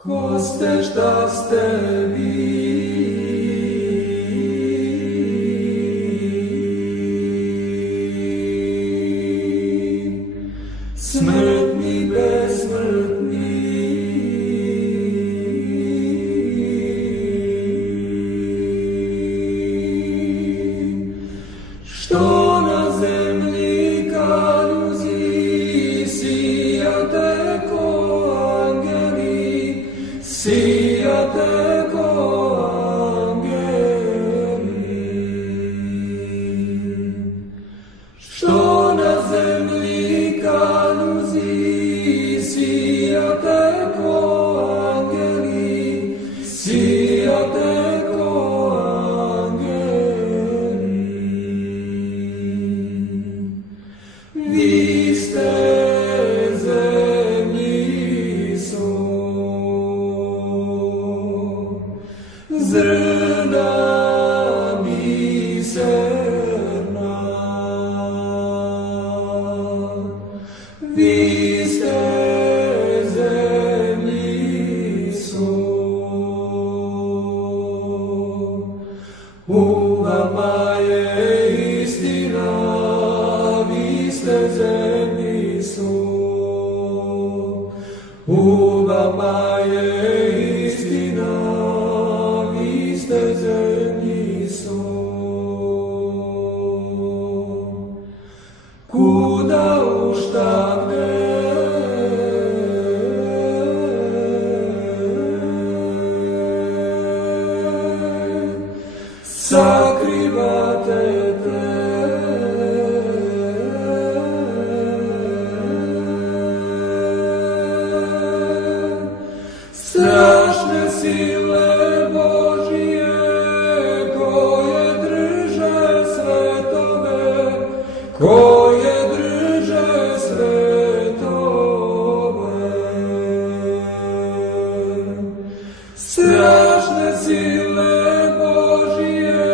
Ko ste, šta ste vi? Smrtni, besmrtni. Što na zemlji kaljuzi sijate ko angeli, sijate ko angeli. Što na zemlji kaljuzi sijate ko angeli, sijate ko angeli. Vi ste zemlji sol, zrna biserna. Vi ste zemlji sol, u vama je istina. Vi ste zemlji sol, u vama je istina. Vi ste zemlji sol. Kuda uštakne sakrivate te. Strašne sile Božije koje drže svetove, koje drže svetove. Strašne sile Božije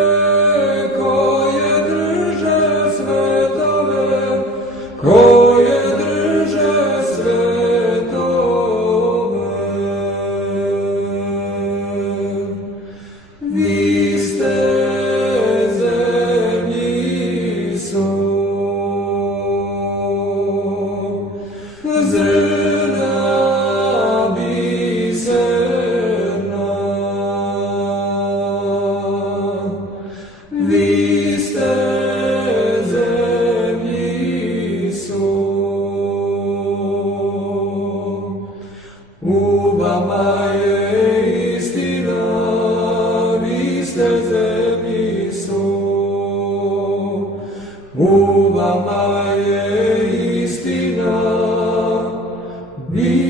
koje drže svetove, koje drže svetove. Vi ste zemlji sol, zrna biserna. Vi ste zemlji sol, u vama je istina. Vi ste zemlji sol, u vama je istina. Vi